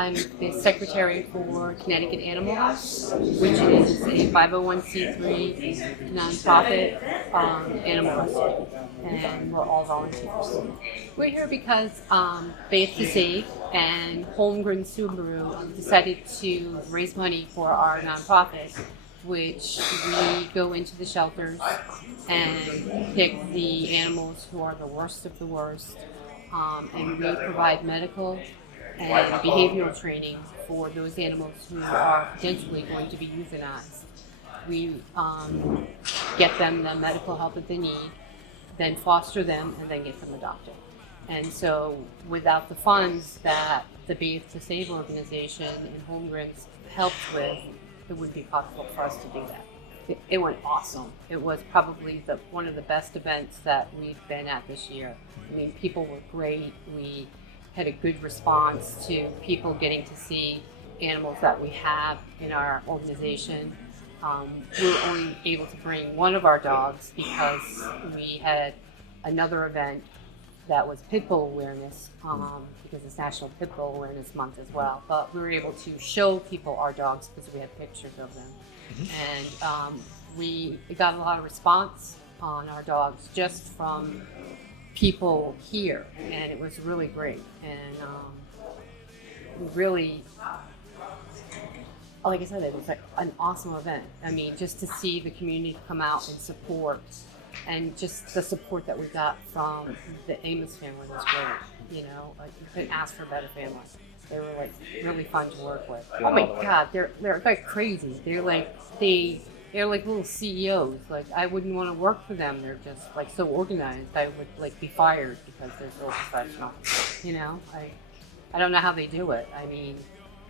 I'm the secretary for Connecticut Animals, which is a 501c3 nonprofit animal rescue, and we're all volunteers. We're here because Bathe and Holmgren Subaru decided to raise money for our nonprofit, which we go into the shelters and pick the animals who are the worst of the worst, and we provide medical and behavioral training for those animals who are potentially going to be euthanized. We get them the medical help that they need, then foster them, and then get them adopted. And so without the funds that the Bathe to Save organization and Holmgren's helped with, it wouldn't be possible for us to do that. It went awesome. It was probably one of the best events that we've been at this year. I mean, people were great. We had a good response to people getting to see animals that we have in our organization. We were only able to bring one of our dogs because we had another event that was pit bull awareness, because it's National Pit Bull Awareness Month as well. But we were able to show people our dogs because we had pictures of them. And we got a lot of response on our dogs just from people here, and it was really great. And really, like I said, it was like an awesome event. I mean, just to see the community come out and support, and just the support that we got from the Amos family was great. You know, like you couldn't ask for a better family. They were like really fun to work with. Oh my God, they're like crazy. They're like little CEOs. Like I wouldn't want to work for them. They're just like so organized. I would like be fired because they're so professional. You know, I don't know how they do it. I mean,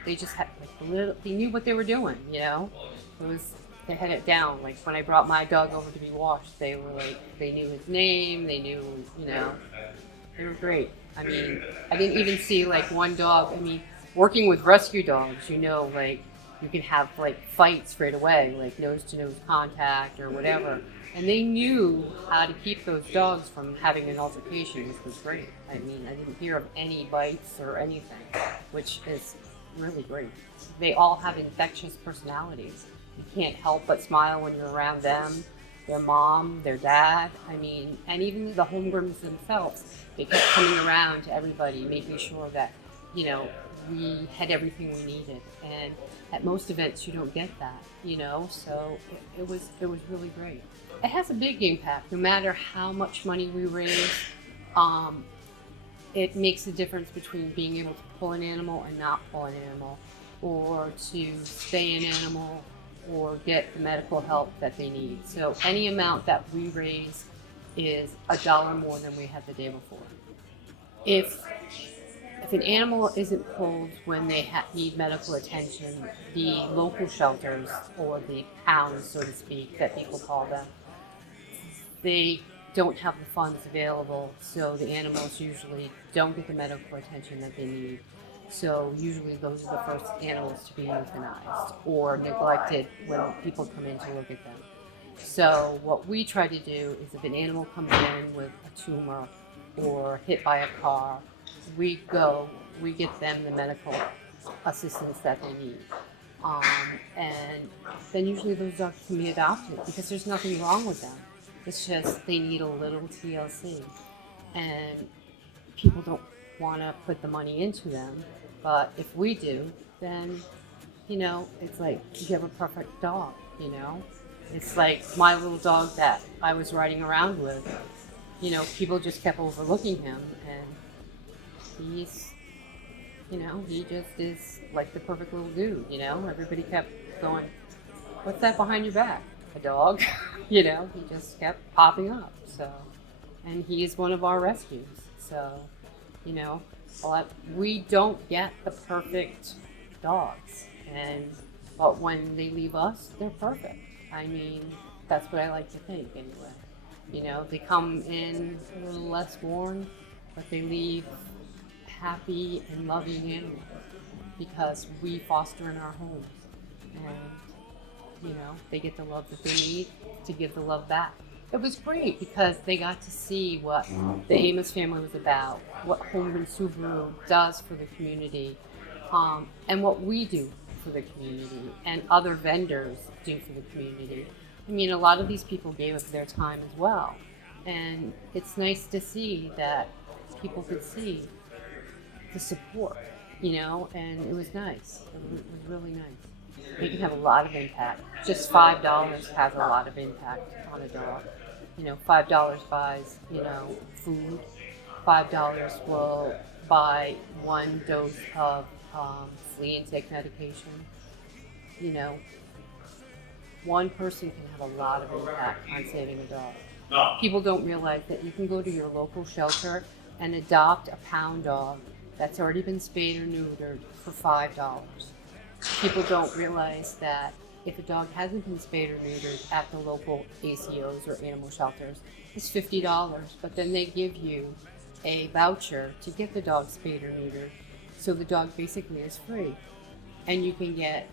they just had like they knew what they were doing. You know, they had it down. Like when I brought my dog over to be washed, they were like they knew his name. They knew, you know, they were great. I mean, I didn't even see like one dog. I mean, working with rescue dogs, you know, like you can have like fights right away, like nose to nose contact or whatever. And they knew how to keep those dogs from having an altercation, which was great. I mean, I didn't hear of any bites or anything, which is really great. They all have infectious personalities. You can't help but smile when you're around them, their mom, their dad. I mean, and even the Holmgrens themselves, they kept coming around to everybody, making sure that, you know, we had everything we needed. And at most events, you don't get that, you know, so it was really great. It has a big impact. No matter how much money we raise, it makes a difference between being able to pull an animal and not pull an animal, or to stay an animal, or get the medical help that they need. So any amount that we raise is $1 more than we had the day before. If an animal isn't pulled when they need medical attention, the local shelters, or the pounds, so to speak, that people call them, they don't have the funds available, so the animals usually don't get the medical attention that they need. So usually those are the first animals to be euthanized or neglected when people come in to look at them. So what we try to do is if an animal comes in with a tumor or hit by a car, we get them the medical assistance that they need. And then usually those dogs can be adopted because there's nothing wrong with them. It's just they need a little TLC. And people don't want to put the money into them. But if we do, then, you know, it's like you have a perfect dog, you know? It's like my little dog that I was riding around with. You know, people just kept overlooking him, and he's, you know, he just is like the perfect little dude, you know? Everybody kept going, what's that behind your back? A dog? You know, he just kept popping up, so. And he is one of our rescues, so, you know, we don't get the perfect dogs, but when they leave us, they're perfect. I mean, that's what I like to think anyway. You know, they come in a little less worn, but they leave happy and loving animals because we foster in our homes, and you know, they get the love that they need to give the love back. It was great because they got to see what the Amos family was about, what Holmgren Subaru does for the community, and what we do for the community and other vendors do for the community. I mean, a lot of these people gave us their time as well. And it's nice to see that people could see the support, and it was nice. It was really nice. They can have a lot of impact. Just $5 has a lot of impact on a dog. $5 buys, food. $5 will buy one dose of flea and tick medication. One person can have a lot of impact on saving a dog. People don't realize that you can go to your local shelter and adopt a pound dog that's already been spayed or neutered for $5. People don't realize that if a dog hasn't been spayed or neutered at the local ACOs or animal shelters, it's $50, but then they give you a voucher to get the dog spayed or neutered, so the dog basically is free. And you can get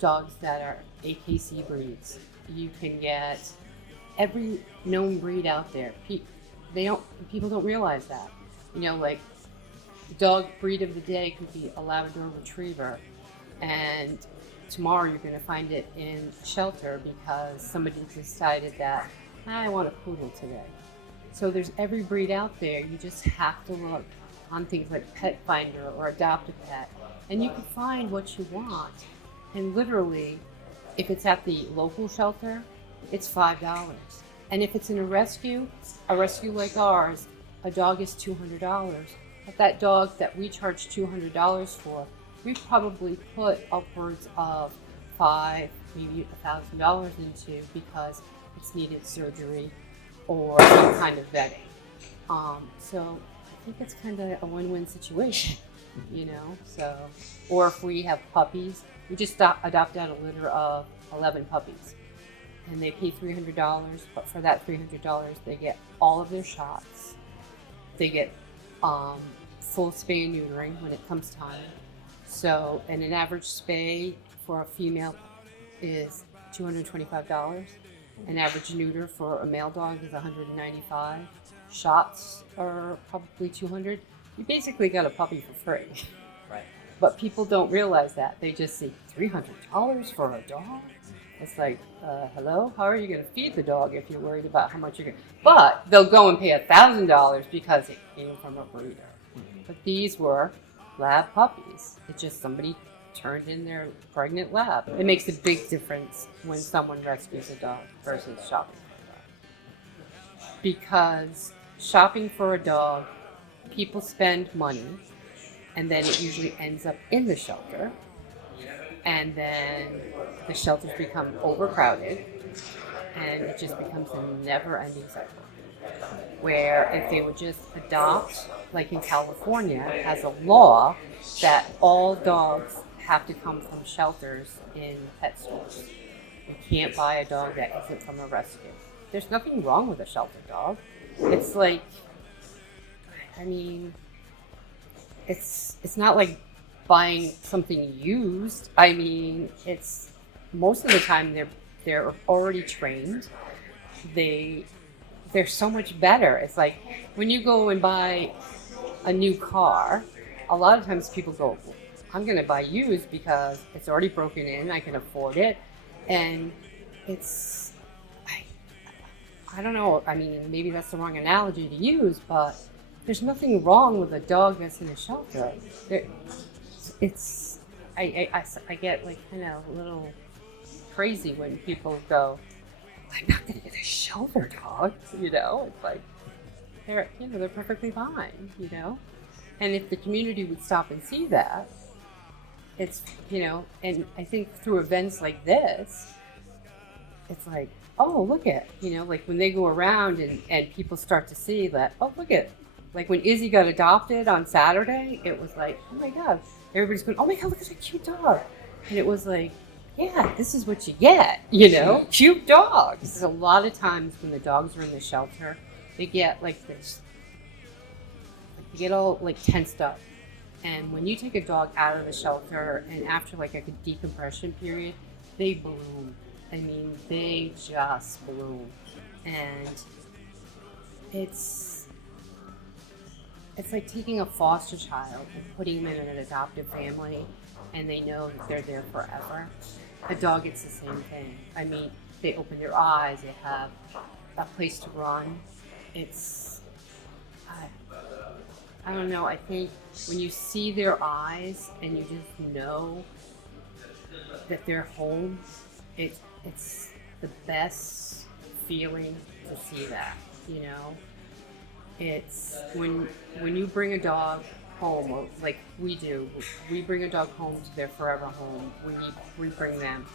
dogs that are AKC breeds. You can get every known breed out there. People don't realize that. Like dog breed of the day could be a Labrador Retriever, and tomorrow you're going to find it in shelter because somebody decided that I want a poodle today. So there's every breed out there. You just have to look on things like Pet Finder or Adopt a Pet, and you can find what you want. And literally, if it's at the local shelter, it's $5. And if it's in a rescue like ours, a dog is $200. But that dog that we charge $200 for, we've probably put upwards of $5,000, maybe $1,000 into because it's needed surgery or some kind of vetting. So I think it's kind of a win-win situation, So, or if we have puppies, we just adopt out a litter of 11 puppies, and they pay $300. But for that $300, they get all of their shots. They get full spay and neutering when it comes time. So, and an average spay for a female is $225. An average neuter for a male dog is $195. Shots are probably $200. You basically got a puppy for free. Right. But people don't realize that. They just see $300 for a dog. It's like, hello? How are you going to feed the dog if you're worried about how much you're going to... But they'll go and pay $1,000 because it came from a breeder. Mm-hmm. But these were lab puppies. It's just somebody turned in their pregnant lab. It makes a big difference when someone rescues a dog versus shopping for a dog. Because shopping for a dog, people spend money, and then it usually ends up in the shelter, and then the shelters become overcrowded, and it just becomes a never-ending cycle. Where if they would just adopt, like in California, has a law that all dogs have to come from shelters in pet stores. You can't buy a dog that isn't from a rescue. There's nothing wrong with a shelter dog. It's like, it's not like buying something used. It's most of the time they're already trained. They're so much better. It's like when you go and buy a new car, a lot of times people go, I'm going to buy used because it's already broken in, I can afford it, and it's, I don't know, maybe that's the wrong analogy to use, but there's nothing wrong with a dog that's in a shelter. I get like kind of a little crazy when people go, I'm not going to get a shelter dog, It's like, they're perfectly fine, And if the community would stop and see that, it's, and I think through events like this, it's like, oh, look at, like when they go around and people start to see that, oh, look at, like when Izzy got adopted on Saturday, it was like, oh my God, everybody's going, oh my God, look at that cute dog. And it was like, yeah, this is what you get, cute dogs. Because a lot of times when the dogs are in the shelter, they get like this, they get all like tensed up. And when you take a dog out of the shelter and after like a decompression period, they bloom. They just bloom. And it's it's like taking a foster child and putting them in an adoptive family, and they know that they're there forever. A dog, it's the same thing. I mean, they open their eyes, they have a place to run. It's, I don't know, I think when you see their eyes and you just know that they're home, it's the best feeling to see that, you know? It's when you bring a dog home, or like we do, we bring a dog home to their forever home. We bring them,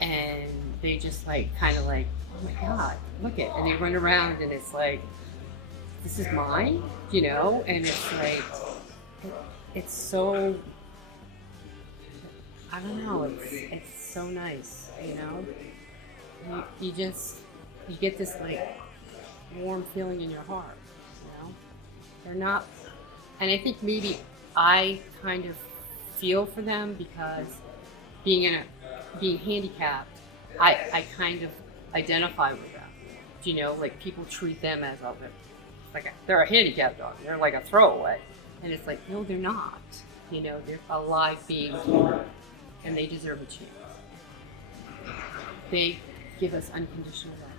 and they just like kind of like, oh my God, look it, and they run around, and it's like, this is mine, you know, and it's like, it's so, I don't know, it's so nice, you know. You get this like warm feeling in your heart, you know. They're not, and I think maybe I kind of feel for them because being handicapped, I kind of identify with them. You know, like people treat them as they're a handicapped dog. They're like a throwaway, and it's like, no, they're not. You know, they're alive beings, and they deserve a chance. They give us unconditional love.